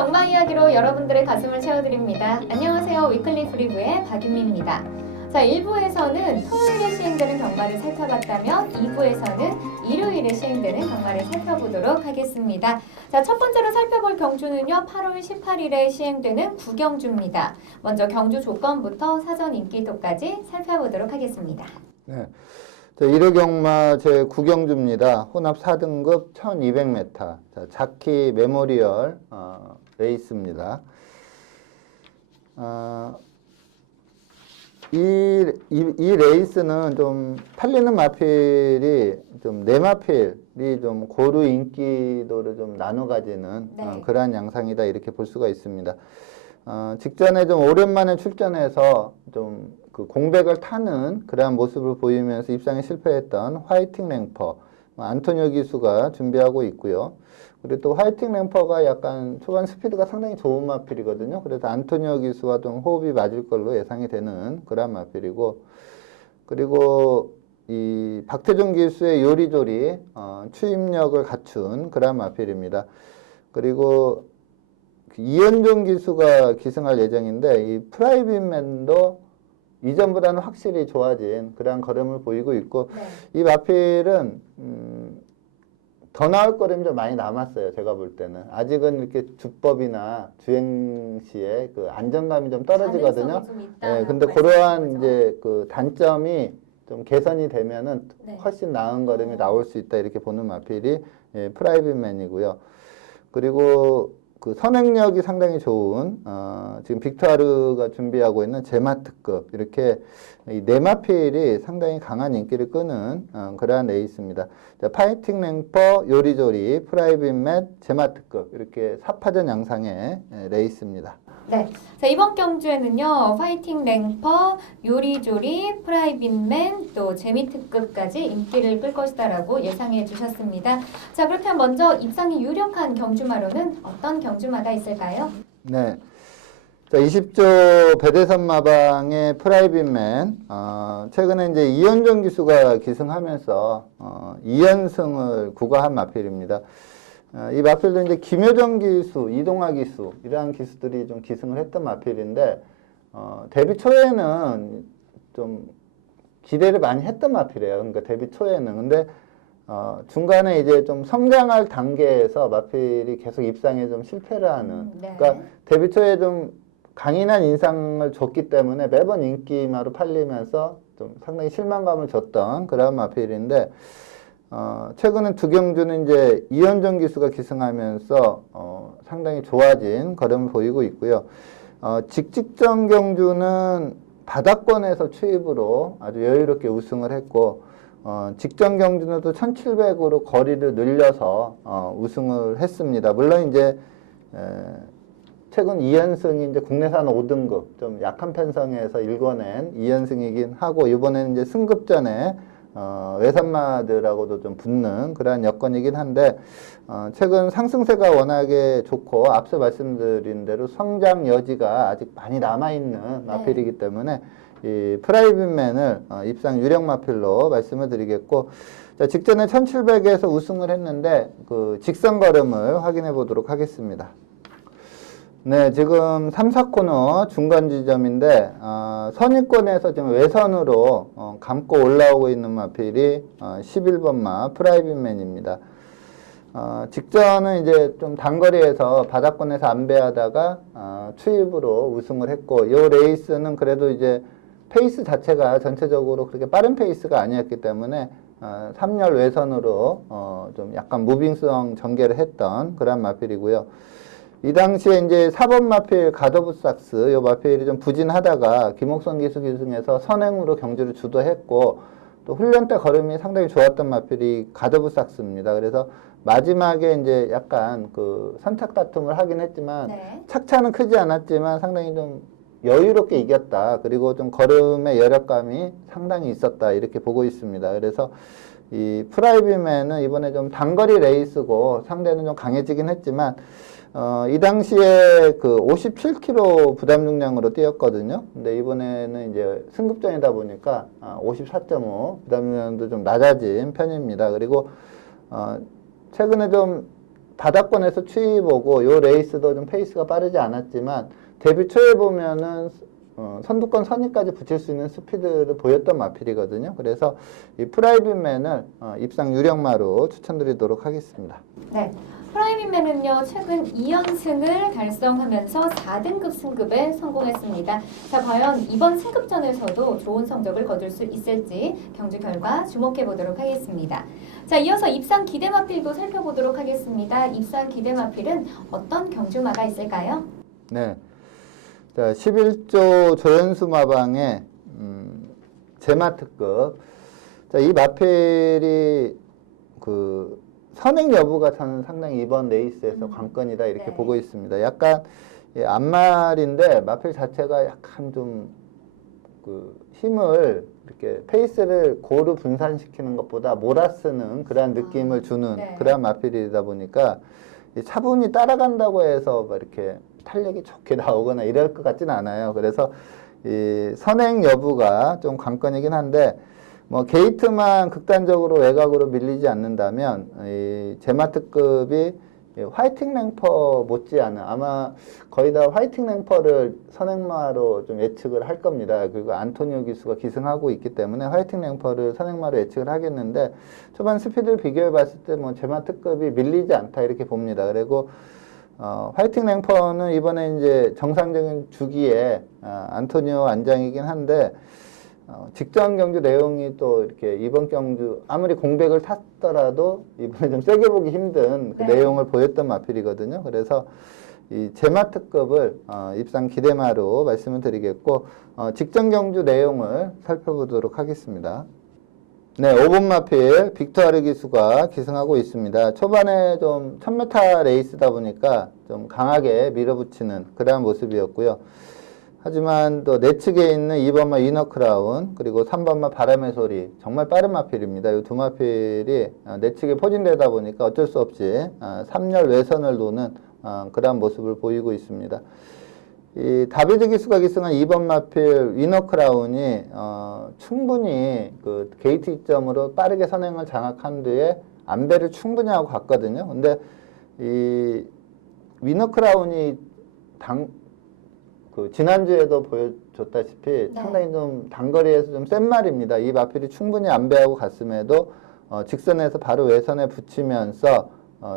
경마 이야기로 여러분들의 가슴을 채워드립니다. 안녕하세요. 위클리 프리뷰의 박윤미입니다. 자, 1부에서는 토요일에 시행되는 경마를 살펴봤다면 2부에서는 일요일에 시행되는 경마를 살펴보도록 하겠습니다. 자, 첫 번째로 살펴볼 경주는요. 8월 18일에 시행되는 구경주입니다. 먼저 경주 조건부터 사전 인기도까지 살펴보도록 하겠습니다. 네. 1회 경마 제9경주입니다. 혼합 4등급 1200m. 자, 자키 메모리얼 레이스입니다. 이 레이스는 좀 팔리는 마필이 좀 내마필이 좀 고루 인기도를 좀 나눠 가지는 그러한 양상이다 이렇게 볼 수가 있습니다. 직전에 좀 오랜만에 출전해서 좀 그 공백을 타는 그러한 모습을 보이면서 입상에 실패했던 화이팅 랭퍼 안토니오 기수가 준비하고 있고요. 그리고 또 화이팅 랭퍼가 약간 초반 스피드가 상당히 좋은 마필이거든요. 그래서 안토니오 기수와 좀 호흡이 맞을 걸로 예상이 되는 그런 마필이고, 그리고 이 박태종 기수의 요리조리 추임력을 갖춘 그런 마필입니다. 그리고 이현종 기수가 기승할 예정인데 이 프라이빗맨도 이전보다는 확실히 좋아진 그런 걸음을 보이고 있고, 이 마필은 더 나올 걸음이 좀 많이 남았어요. 제가 볼 때는 아직은 이렇게 주법이나 주행 시에 그 안정감이 좀 떨어지거든요. 네, 근데 그러한 이제 그 단점이 좀 개선이 되면은 훨씬 나은 걸음이 나올 수 있다 이렇게 보는 마필이 프라이빗맨이고요. 그리고 그 선행력이 상당히 좋은 지금 빅토르가 준비하고 있는 제마트급, 이렇게 이 네마필이 상당히 강한 인기를 끄는 그러한 레이스입니다. 자, 파이팅 랭퍼, 요리조리, 프라이빗맨, 제마트급, 이렇게 4파전 양상의 레이스입니다. 네, 자, 이번 경주에는요, 파이팅 랭퍼, 요리조리, 프라이빗맨, 또 재미특급까지 인기를 끌 것이다라고 예상해 주셨습니다. 자, 그렇다면 먼저 입상이 유력한 경주마로는 어떤 경주마가 있을까요? 네, 자, 20조 배대선 마방의 프라이빗맨, 최근에 이제 이현종 기수가 기승하면서 2연승을 구가한 마필입니다. 이 마필도 이제 김효정 기수, 이동화 기수, 이러한 기수들이 좀 기승을 했던 마필인데, 데뷔 초에는 좀 기대를 많이 했던 마필이에요. 그러니까 데뷔 초에는. 근데, 중간에 이제 좀 성장할 단계에서 마필이 계속 입상에 좀 실패를 하는. 그러니까 데뷔 초에 좀 강인한 인상을 줬기 때문에 매번 인기마로 팔리면서 좀 상당히 실망감을 줬던 그런 마필인데, 최근에 두 경주는 이제 이현정 기수가 기승하면서 상당히 좋아진 걸음을 보이고 있고요. 직직전 경주는 바닥권에서 추입으로 아주 여유롭게 우승을 했고, 직전 경주는 또 1700으로 거리를 늘려서 우승을 했습니다. 물론 이제 최근 2연승이 이제 국내산 5등급 좀 약한 편성에서 일궈낸 2연승이긴 하고, 이번에는 이제 승급전에 외산마들하고도 좀 붙는 그러한 여건이긴 한데, 최근 상승세가 워낙에 좋고 앞서 말씀드린 대로 성장 여지가 아직 많이 남아있는 마필이기 때문에 이 프라이빗맨을 입상 유력 마필로 말씀을 드리겠고, 자, 직전에 1700에서 우승을 했는데 그 직선 걸음을 확인해 보도록 하겠습니다. 네, 지금 3, 4코너 중간 지점인데 선입권에서 지금 외선으로 감고 올라오고 있는 마필이 11번 마 프라이빗맨입니다. 직전은 이제 좀 단거리에서 바닥권에서 안배하다가 추입으로 우승을 했고, 이 레이스는 그래도 이제 페이스 자체가 전체적으로 그렇게 빠른 페이스가 아니었기 때문에 3열 외선으로 좀 약간 무빙성 전개를 했던 그런 마필이고요. 이 당시에 이제 4번 마필 가더브삭스, 이 마필이 좀 부진하다가 김옥선 기수 기승에서 선행으로 경주를 주도했고, 또 훈련 때 걸음이 상당히 좋았던 마필이 가더브삭스입니다. 그래서 마지막에 이제 약간 그 선착 다툼을 하긴 했지만 착차는 크지 않았지만 상당히 좀 여유롭게 이겼다. 그리고 좀 걸음의 여력감이 상당히 있었다. 이렇게 보고 있습니다. 그래서 이 프라이빗맨은 이번에 좀 단거리 레이스고 상대는 좀 강해지긴 했지만 이 당시에 그 57kg 부담 중량으로 뛰었거든요. 근데 이번에는 이제 승급전이다 보니까 54.5 부담 중량도 좀 낮아진 편입니다. 그리고 최근에 좀 바닥권에서 추입오고 요 레이스도 좀 페이스가 빠르지 않았지만 데뷔 초에 보면은 선두권 선위까지 붙일 수 있는 스피드를 보였던 마필이거든요. 그래서 이 프라이빗맨을 입상 유력마로 추천드리도록 하겠습니다. 네. 프라이빗맨은요, 최근 2연승을 달성하면서 4등급 승급에 성공했습니다. 자, 과연 이번 승급전에서도 좋은 성적을 거둘 수 있을지 경주 결과 주목해 보도록 하겠습니다. 자, 이어서 입상 기대 마필도 살펴보도록 하겠습니다. 입상 기대 마필은 어떤 경주마가 있을까요? 네. 자, 11조 조연수 마방의 제마특급. 자, 이 마필이 선행 여부가 저는 상당히 이번 레이스에서 관건이다 이렇게 네. 보고 있습니다. 약간 앞말인데 마필 자체가 약간 좀 힘을 이렇게 페이스를 고루 분산시키는 것보다 몰아쓰는 그러한 느낌을 주는 네. 그러한 마필이다 보니까 차분히 따라간다고 해서 막 이렇게 탄력이 좋게 나오거나 이럴 것 같지는 않아요. 그래서 이 선행 여부가 좀 관건이긴 한데 뭐 게이트만 극단적으로 외곽으로 밀리지 않는다면 이 제마특급이 화이팅 랭퍼 못지않은 아마 거의 다 화이팅 랭퍼를 선행마로 좀 예측을 할 겁니다. 그리고 안토니오 기수가 기승하고 있기 때문에 화이팅 랭퍼를 선행마로 예측을 하겠는데 초반 스피드를 비교해 봤을 때 뭐 제마특급이 밀리지 않다 이렇게 봅니다. 그리고 화이팅 랭퍼는 이번에 이제 정상적인 주기에 안토니오 안장이긴 한데 직전 경주 내용이 또 이렇게 이번 경주 아무리 공백을 탔더라도 이번에 좀 세게 보기 힘든 그 네. 내용을 보였던 마필이거든요. 그래서 이 제마특급을 입상 기대마로 말씀을 드리겠고 직전 경주 내용을 살펴보도록 하겠습니다. 네, 5번 마필 빅토르 기수가 기승하고 있습니다. 초반에 좀 1000m 레이스다 보니까 좀 강하게 밀어붙이는 그러한 모습이었고요. 하지만 또 내측에 있는 2번마 위너크라운 그리고 3번마 바람의 소리 정말 빠른 마필입니다. 이 두 마필이 내측에 포진되다 보니까 어쩔 수 없이 3열 외선을 도는 그러한 모습을 보이고 있습니다. 이 다비드 기수가 기승한 2번 마필 위너크라운이 충분히 그 게이트 이점으로 빠르게 선행을 장악한 뒤에 안배를 충분히 하고 갔거든요. 근데 이 위너크라운이 지난주에도 보여줬다시피 네. 상당히 좀 단거리에서 좀 센 말입니다. 이 마필이 충분히 안배하고 갔음에도 직선에서 바로 외선에 붙이면서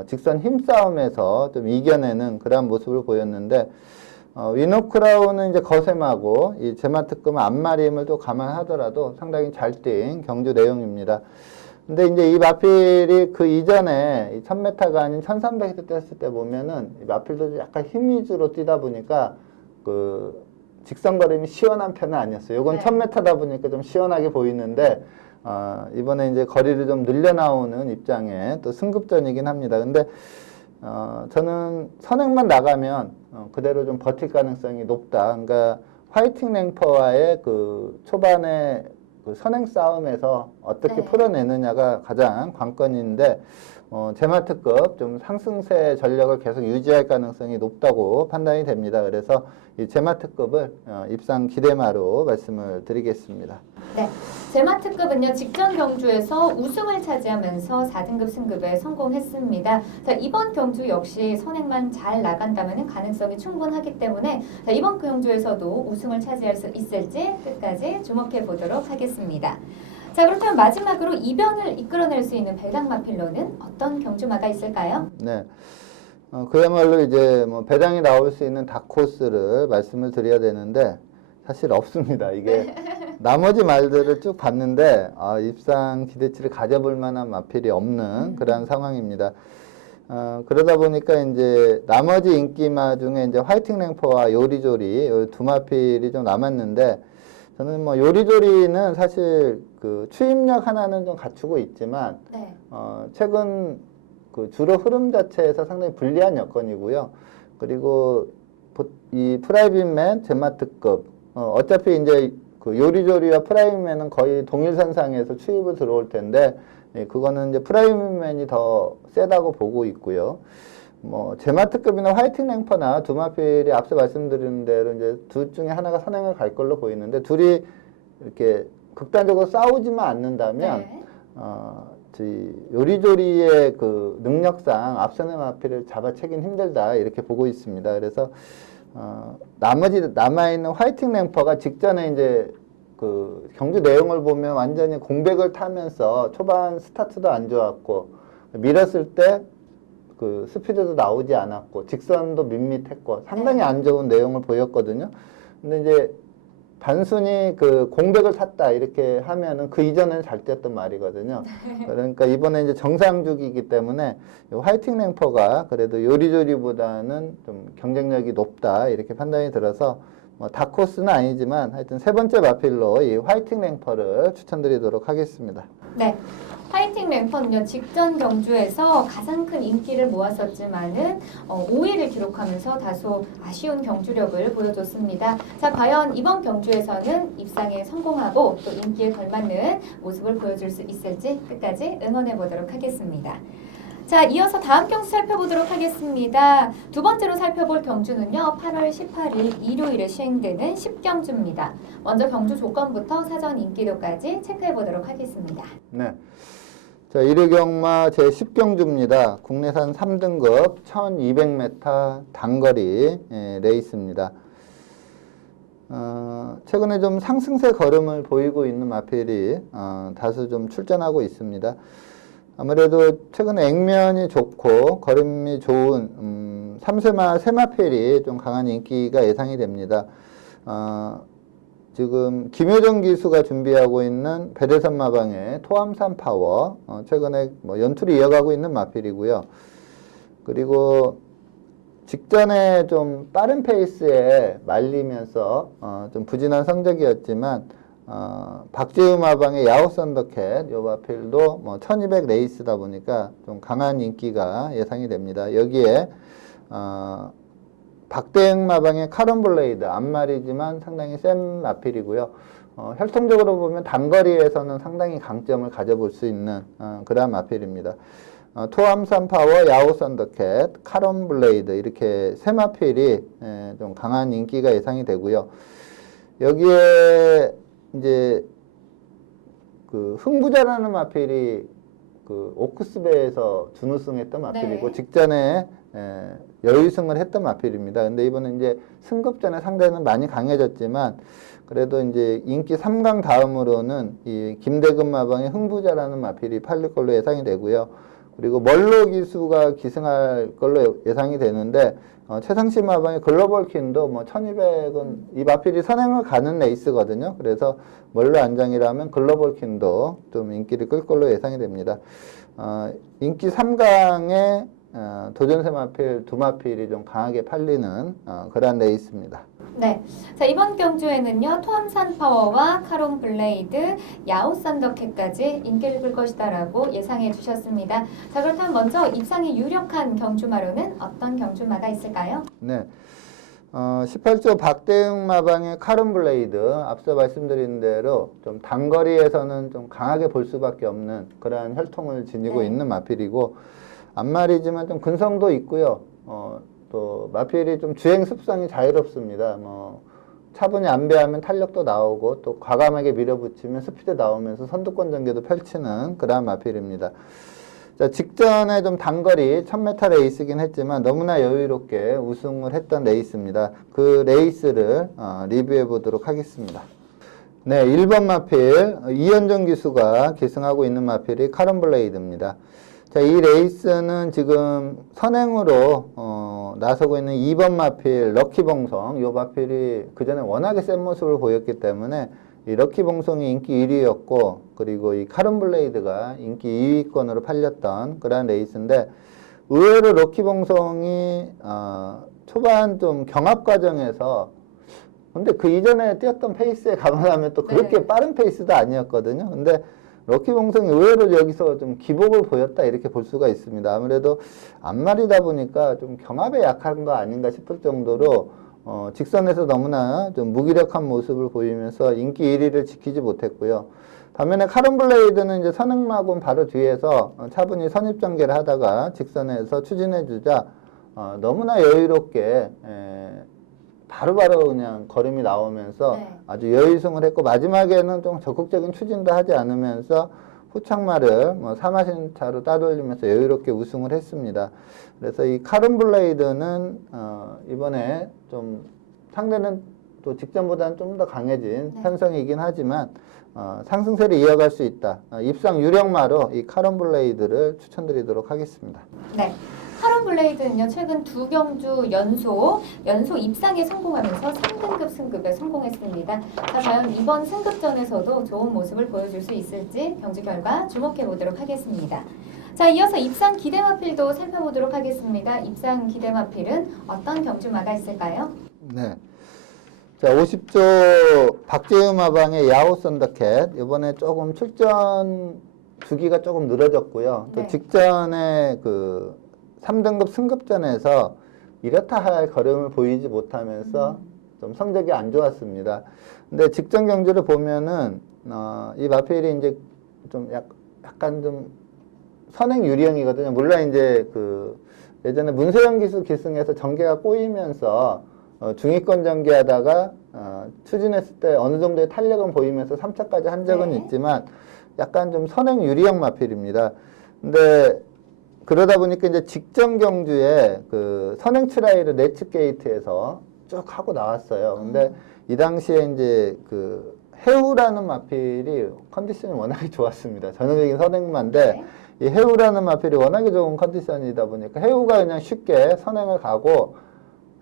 직선 힘싸움에서 좀 이겨내는 그러한 모습을 보였는데 위너크라운은 이제 거셈하고 이 제마특급은 앞마림을 또 감안하더라도 상당히 잘 뛴 경주 내용입니다. 근데 이제 이 마필이 그 이전에 1000m가 아닌 1300m 뛰었을 때 보면은 이 마필도 약간 힘 위주로 뛰다 보니까 직선 걸음이 시원한 편은 아니었어요. 이건 네. 1000m다 보니까 좀 시원하게 보이는데 이번에 이제 거리를 좀 늘려 나오는 입장에 또 승급전이긴 합니다. 근데 저는 선행만 나가면 그대로 좀 버틸 가능성이 높다. 그러니까 화이팅 랭퍼와의 그 초반에 그 선행 싸움에서 어떻게 네. 풀어내느냐가 가장 관건인데 제마특급 좀 상승세 전력을 계속 유지할 가능성이 높다고 판단이 됩니다. 그래서 이 제마특급을 입상 기대마로 말씀을 드리겠습니다. 네. 제마특급은요, 직전 경주에서 우승을 차지하면서 4등급 승급에 성공했습니다. 자, 이번 경주 역시 선행만 잘 나간다면 가능성이 충분하기 때문에 자, 이번 경주에서도 우승을 차지할 수 있을지 끝까지 주목해 보도록 하겠습니다. 자, 그렇다면 마지막으로 이변을 이끌어낼 수 있는 배당마필로는 어떤 경주마가 있을까요? 네. 그야말로 이제 뭐 배당이 나올 수 있는 다코스를 말씀을 드려야 되는데 사실 없습니다. 이게 나머지 말들을 쭉 봤는데 입상 기대치를 가져볼 만한 마필이 없는 그런 상황입니다. 그러다 보니까 이제 나머지 인기마 중에 이제 화이팅 랭퍼와 요리조리 이 두 마필이 좀 남았는데 저는 뭐 요리조리는 사실 그 추임력 하나는 좀 갖추고 있지만 네. 최근 그 주로 흐름 자체에서 상당히 불리한 여건이고요. 그리고 이 프라이빗맨 제마특급 어차피 이제 그 요리조리와 프라이빗맨은 거의 동일선상에서 추입을 들어올 텐데 그거는 이제 프라이빗맨이 더 세다고 보고 있고요. 뭐 제마특급이나 화이팅 랭퍼나 두 마필이 앞서 말씀드린 대로 이제 둘 중에 하나가 선행을 갈 걸로 보이는데 둘이 이렇게 극단적으로 싸우지만 않는다면 네. 요리조리의 그 능력상 앞서는 마필을 잡아채긴 힘들다 이렇게 보고 있습니다. 그래서 나머지 남아있는 화이팅 랭퍼가 직전에 이제 그 경주 내용을 보면 완전히 공백을 타면서 초반 스타트도 안 좋았고 밀었을 때 그 스피드도 나오지 않았고 직선도 밋밋했고 상당히 안 좋은 내용을 보였거든요. 근데 이제 단순히 그 공백을 탔다 이렇게 하면은 그 이전에는 잘 뛰었던 말이거든요. 그러니까 이번에 이제 정상주기이기 때문에 화이팅 랭퍼가 그래도 요리조리보다는 좀 경쟁력이 높다 이렇게 판단이 들어서 뭐 다코스는 아니지만 하여튼 세 번째 마필로 이 화이팅 랭퍼를 추천드리도록 하겠습니다. 네. 화이팅 랭퍼는요, 직전 경주에서 가장 큰 인기를 모았었지만은 5위를 기록하면서 다소 아쉬운 경주력을 보여줬습니다. 자, 과연 이번 경주에서는 입상에 성공하고 또 인기에 걸맞는 모습을 보여줄 수 있을지 끝까지 응원해 보도록 하겠습니다. 자, 이어서 다음 경주 살펴보도록 하겠습니다. 두 번째로 살펴볼 경주는요, 8월 18일 일요일에 시행되는 10경주입니다. 먼저 경주 조건부터 사전 인기도까지 체크해 보도록 하겠습니다. 네. 자, 1회 경마 제10경주입니다. 국내산 3등급 1200m 단거리 레이스입니다. 최근에 좀 상승세 걸음을 보이고 있는 마필이 다수 좀 출전하고 있습니다. 최근에 액면이 좋고 걸음이 좋은 3세마 세마필이 좀 강한 인기가 예상이 됩니다. 지금 김효정 기수가 준비하고 있는 배대선 마방의 토암산 파워 최근에 뭐 연투를 이어가고 있는 마필이고요. 그리고 직전에 좀 빠른 페이스에 말리면서 좀 부진한 성적이었지만 박지우 마방의 야호 썬더캣 요 마필도 뭐 1200 레이스다 보니까 좀 강한 인기가 예상이 됩니다. 여기에 박대행 마방의 카론 블레이드 앞말이지만 상당히 센 마필이고요. 혈통적으로 보면 단거리에서는 상당히 강점을 가져볼 수 있는 그러한 마필입니다. 토암산 파워, 야호 썬더캣, 카론 블레이드 이렇게 세 마필이 좀 강한 인기가 예상이 되고요. 여기에 이제 그 흥부자라는 마필이 그 오크스베에서 준우승했던 마필이고 직전에 여유승을 했던 마필입니다. 근데 이번에 이제 승급전에 상대는 많이 강해졌지만 그래도 이제 인기 3강 다음으로는 이 김대근 마방의 흥부자라는 마필이 팔릴 걸로 예상이 되고요. 그리고 멀로 기수가 기승할 걸로 예상이 되는데 최상시 마방의 글로벌 퀸도 뭐 1200은 이 마필이 선행을 가는 레이스거든요. 그래서 멀로 안장이라면 글로벌 퀸도 좀 인기를 끌 걸로 예상이 됩니다. 인기 3강에 도전세 마필 두 마필이 좀 강하게 팔리는 그러한 레이스입니다. 네, 자 이번 경주에는요 토암산 파워와 카론 블레이드, 야오 썬더캣까지 인기를 끌 것이다라고 예상해 주셨습니다. 자 그렇다면 먼저 입상이 유력한 경주마로는 어떤 경주마가 있을까요? 네, 18조 박대응 마방의 카론 블레이드 앞서 말씀드린 대로 좀 단거리에서는 좀 강하게 볼 수밖에 없는 그러한 혈통을 지니고 있는 마필이고 앞말이지만 좀 근성도 있고요. 또 마필이 좀 주행 습성이 자유롭습니다. 뭐 차분히 안배하면 탄력도 나오고 또 과감하게 밀어붙이면 스피드 나오면서 선두권 전개도 펼치는 그러한 마필입니다. 자, 직전에 좀 단거리 1000m 레이스긴 했지만 너무나 여유롭게 우승을 했던 레이스입니다. 그 레이스를 리뷰해 보도록 하겠습니다. 네, 1번 마필 이현정 기수가 기승하고 있는 마필이 카론 블레이드입니다. 자, 이 레이스는 지금 선행으로 나서고 있는 2번 마필 럭키봉송. 이 마필이 그 전에 워낙에 센 모습을 보였기 때문에 이 럭키봉송이 인기 1위였고 그리고 이 카론 블레이드가 인기 2위권으로 팔렸던 그런 레이스인데 의외로 럭키봉송이 초반 좀 경합 과정에서 근데 그 이전에 뛰었던 페이스에 감안하면 또 그렇게 빠른 페이스도 아니었거든요. 근데 럭키봉송이 의외로 여기서 좀 기복을 보였다 이렇게 볼 수가 있습니다. 아무래도 앞말이다 보니까 좀 경합에 약한 거 아닌가 싶을 정도로 직선에서 너무나 좀 무기력한 모습을 보이면서 인기 1위를 지키지 못했고요. 반면에 카론 블레이드는 이제 선행마군 바로 뒤에서 차분히 선입전개를 하다가 직선에서 추진해주자 너무나 여유롭게 바로바로 그냥 걸음이 나오면서 아주 여유승을 했고 마지막에는 좀 적극적인 추진도 하지 않으면서 후창마를 뭐 3마신 차로 따돌리면서 여유롭게 우승을 했습니다. 그래서 이 카론 블레이드는 이번에 좀 상대는 또 직전보다는 좀 더 강해진 편성이긴 하지만 상승세를 이어갈 수 있다. 입상 유력마로 이 카론 블레이드를 추천드리도록 하겠습니다. 네. 카론 블레이드는요, 최근 2경주 연속 입상에 성공하면서 3등급 승급에 성공했습니다. 자, 과연 이번 승급전에서도 좋은 모습을 보여줄 수 있을지 경주 결과 주목해 보도록 하겠습니다. 자, 이어서 입상 기대마필도 살펴보도록 하겠습니다. 입상 기대마필은 어떤 경주마가 있을까요? 네. 자, 50조 박재우 마방의 야호 썬더캣. 이번에 조금 출전 주기가 조금 늘어졌고요. 또 네. 직전에 그 3등급 승급전에서 이렇다 할 걸음을 보이지 못하면서 좀 성적이 안 좋았습니다. 근데 직전 경주를 보면은 이 마필이 이제 좀 약간 좀 선행 유리형이거든요. 물론 이제 그 예전에 문세영 기수 기승에서 전개가 꼬이면서 중위권 전개하다가 추진했을 때 어느 정도의 탄력은 보이면서 3차까지 한 적은 네. 있지만 약간 좀 선행 유리형 마필입니다. 근데 그러다 보니까 이제 직전 경주에 그 선행 트라이를 네츠 게이트에서 쭉 하고 나왔어요. 근데 이 당시에 이제 그 해우라는 마필이 컨디션이 워낙에 좋았습니다. 전형적인 선행마인데 네. 이 해우라는 마필이 워낙에 좋은 컨디션이다 보니까 해우가 그냥 쉽게 선행을 가고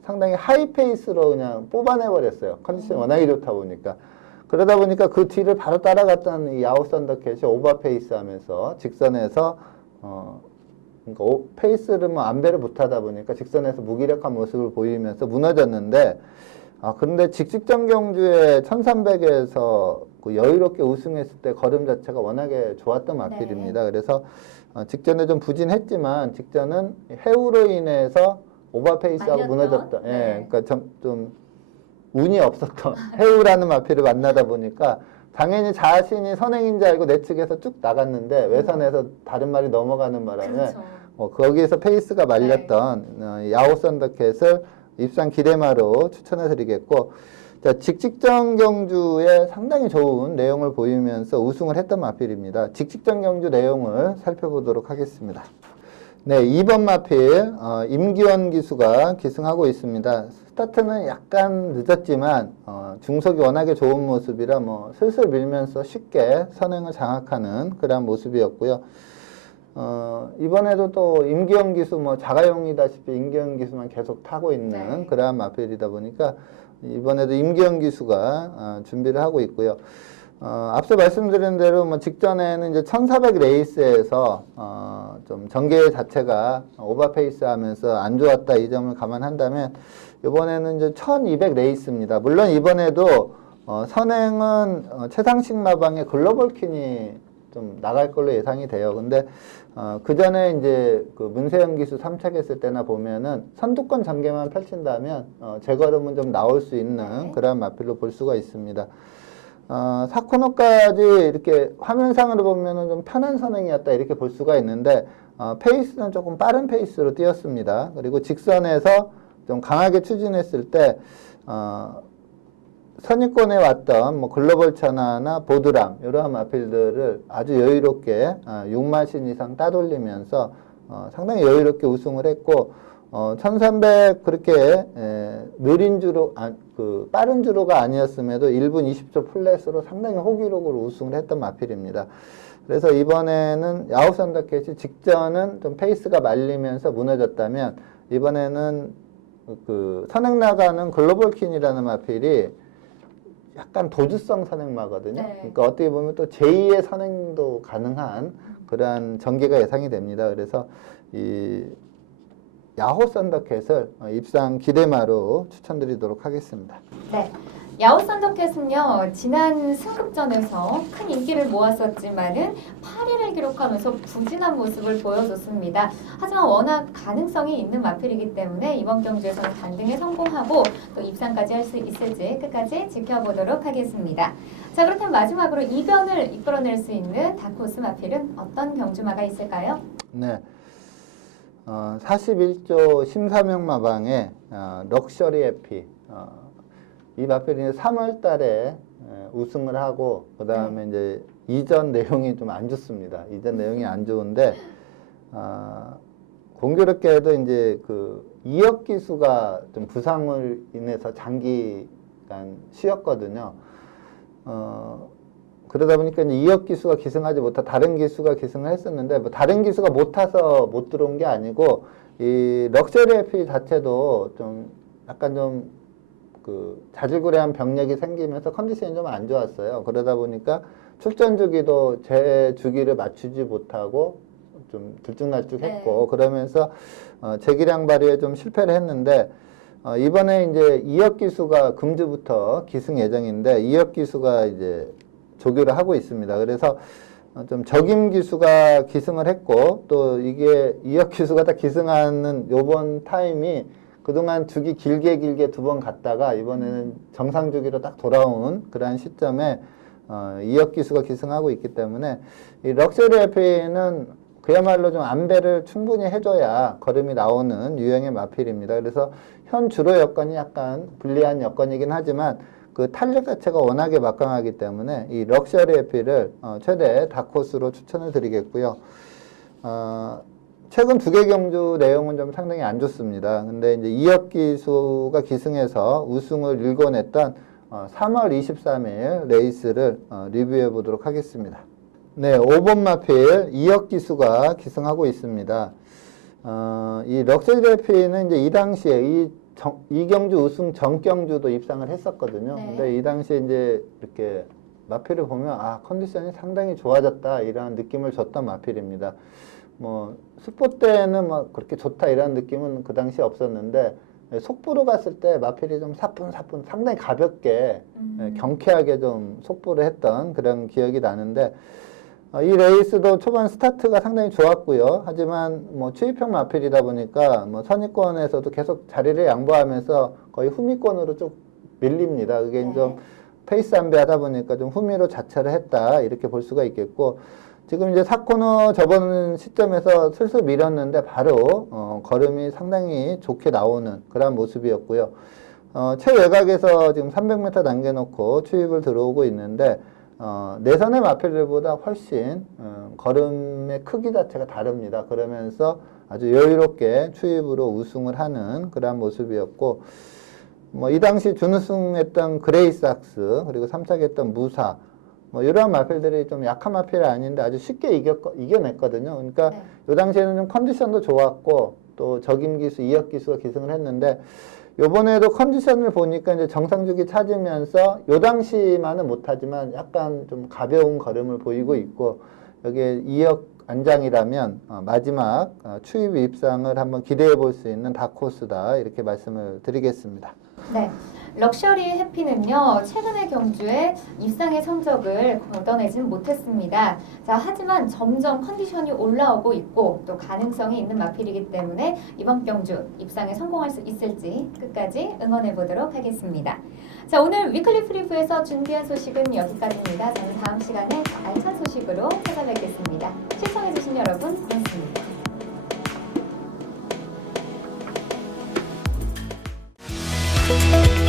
상당히 하이 페이스로 그냥 뽑아내버렸어요. 컨디션이 워낙에 좋다 보니까. 그러다 보니까 그 뒤를 바로 따라갔던 이 야호 썬더캣이 오버페이스 하면서 직선에서 그러니까 페이스를 뭐 안배를 못하다 보니까 직선에서 무기력한 모습을 보이면서 무너졌는데 그런데 직직전 경주에 1300에서 그 여유롭게 우승했을 때 걸음 자체가 워낙에 좋았던 마필입니다. 그래서 직전에 좀 부진했지만 직전은 해우로 인해서 오버페이스하고 무너졌던, 네. 그러니까 좀 운이 없었던 해우라는 마필을 만나다 보니까 당연히 자신이 선행인 줄 알고 내 측에서 쭉 나갔는데 외선에서 다른 말이 넘어가는 바람에 그렇죠. 거기에서 페이스가 말렸던 야호 썬더캣을 입상 기대마로 추천해 드리겠고, 자, 직직전 경주에 상당히 좋은 내용을 보이면서 우승을 했던 마필입니다. 직직전 경주 내용을 살펴보도록 하겠습니다. 네, 2번 마필 임기원 기수가 기승하고 있습니다. 스타트는 약간 늦었지만 중속이 워낙에 좋은 모습이라 뭐 슬슬 밀면서 쉽게 선행을 장악하는 그런 모습이었고요. 이번에도 또 임기원 기수 뭐 자가용이다시피 임기원 기수만 계속 타고 있는 그러한 마필이다 보니까 이번에도 임기원 기수가 준비를 하고 있고요. 앞서 말씀드린 대로 뭐 직전에는 이제 1400 레이스에서 좀 전개 자체가 오버페이스 하면서 안 좋았다 이 점을 감안한다면 이번에는 이제 1200 레이스입니다. 물론 이번에도 선행은 최상식 마방의 글로벌 퀸이 좀 나갈 걸로 예상이 돼요. 근데 그 전에 이제 그 문세영 기수 3차 했을 때나 보면은 선두권 전개만 펼친다면 재걸음은 좀 나올 수 있는 그런 마필로 볼 수가 있습니다. 4코너까지 이렇게 화면상으로 보면은 좀 편한 선행이었다 이렇게 볼 수가 있는데 페이스는 조금 빠른 페이스로 뛰었습니다. 그리고 직선에서 좀 강하게 추진했을 때 선입권에 왔던 뭐 글로벌 천하나 보드람 이러한 마필들을 아주 여유롭게 6마신 이상 따돌리면서 상당히 여유롭게 우승을 했고 1300 그렇게 느린 주로 빠른 주로가 아니었음에도 1분 20초 플랫으로 상당히 호기록으로 우승을 했던 마필입니다. 그래서 이번에는 야호 썬더캣이 직전은 좀 페이스가 말리면서 무너졌다면 이번에는 그 선행 나가는 글로벌 퀸이라는 마필이 약간 도주성 선행마거든요. 그러니까 어떻게 보면 또 제2의 선행도 가능한 그러한 전개가 예상이 됩니다. 그래서 이 야호 썬더캣을 입상 기대마로 추천드리도록 하겠습니다. 네. 야호 썬더캣은요, 지난 승급전에서 큰 인기를 모았었지만은 8위를 기록하면서 부진한 모습을 보여줬습니다. 하지만 워낙 가능성이 있는 마필이기 때문에 이번 경주에서는 반등에 성공하고 또 입상까지 할 수 있을지 끝까지 지켜보도록 하겠습니다. 자, 그렇다면 마지막으로 이변을 이끌어낼 수 있는 다크호스 마필은 어떤 경주마가 있을까요? 네. 41조 심사명 마방의 럭셔리 에피 이 마필이 3월 달에 우승을 하고 그 다음에 이제 이전 내용이 좀 안 좋습니다. 이전 내용이 안 좋은데 공교롭게도 이제 그 이혁 기수가 좀 부상을 인해서 장기간 쉬었거든요. 그러다 보니까 이제 이혁 기수가 기승하지 못하 다른 기수가 기승을 했었는데 뭐 다른 기수가 못 타서 못 들어온 게 아니고 이 럭셔리 FP 자체도 좀 약간 좀 그 자질구레한 병력이 생기면서 컨디션이 좀 안 좋았어요. 그러다 보니까 출전 주기도 제 주기를 맞추지 못하고 좀 들쭉날쭉했고 그러면서 재기량 발휘에 좀 실패를 했는데 이번에 이제 이혁 기수가 금주부터 기승 예정인데 이혁 기수가 이제 조교를 하고 있습니다. 그래서 좀 적임 기수가 기승을 했고 또 이게 이혁 기수가 딱 기승하는 요번 타임이 그동안 주기 길게 두 번 갔다가 이번에는 정상 주기로 딱 돌아온 그러한 시점에 이혁 기수가 기승하고 있기 때문에 이 럭셔리 FA는 그야말로 좀 안배를 충분히 해줘야 걸음이 나오는 유형의 마필입니다. 그래서 현 주로 여건이 약간 불리한 여건이긴 하지만 그 탄력 자체가 워낙에 막강하기 때문에 이 럭셔리 FA를 최대 다코스로 추천을 드리겠고요. 최근 2개 경주 내용은 좀 상당히 안 좋습니다. 근데 이제 이혁 기수가 기승해서 우승을 일궈냈던 3월 23일 레이스를 리뷰해 보도록 하겠습니다. 네, 5번 마필 이혁 기수가 기승하고 있습니다. 이 럭셔리 FA는 이제 이 당시에 이 경주 우승 전 경주도 입상을 했었거든요. 네. 근데 이 당시에 이제 이렇게 마필을 보면 컨디션이 상당히 좋아졌다 이런 느낌을 줬던 마필입니다. 뭐 스포 때는 막 그렇게 좋다 이런 느낌은 그 당시에 없었는데 속보로 갔을 때 마필이 좀 사뿐사뿐 상당히 가볍게 경쾌하게 좀 속보를 했던 그런 기억이 나는데 이 레이스도 초반 스타트가 상당히 좋았고요. 하지만 뭐 추위평 마필이다 보니까 뭐 선입권에서도 계속 자리를 양보하면서 거의 후미권으로 쭉 밀립니다. 그게 좀 페이스 안배하다 보니까 좀 후미로 자처를 했다 이렇게 볼 수가 있겠고 지금 이제 4코너 접은 시점에서 슬슬 밀었는데 바로 걸음이 상당히 좋게 나오는 그런 모습이었고요. 최외곽에서 지금 300m 남겨놓고 추입을 들어오고 있는데 내선의 마필들보다 훨씬 걸음의 크기 자체가 다릅니다. 그러면서 아주 여유롭게 추입으로 우승을 하는 그런 모습이었고 뭐 이 당시 준우승했던 그레이삭스 그리고 3차했던 무사 뭐 이러한 마필들이 좀 약한 마필이 아닌데 아주 쉽게 이겨냈거든요. 그러니까 이 당시에는 좀 컨디션도 좋았고 또 적임 기수, 이혁 기수가 기승을 했는데 요번에도 컨디션을 보니까 이제 정상주기 찾으면서 요 당시만은 못하지만 약간 좀 가벼운 걸음을 보이고 있고 여기에 이혁 안장이라면 마지막 추입 입상을 한번 기대해 볼 수 있는 다코스다 이렇게 말씀을 드리겠습니다. 네. 럭셔리 해피는요, 최근의 경주에 입상의 성적을 거둬내진 못했습니다. 자, 하지만 점점 컨디션이 올라오고 있고 또 가능성이 있는 마필이기 때문에 이번 경주 입상에 성공할 수 있을지 끝까지 응원해 보도록 하겠습니다. 자, 오늘 위클리 프리뷰에서 준비한 소식은 여기까지입니다. 저는 다음 시간에 더 알찬 소식으로 찾아뵙겠습니다. 시청해주신 여러분 고맙습니다. Thank you.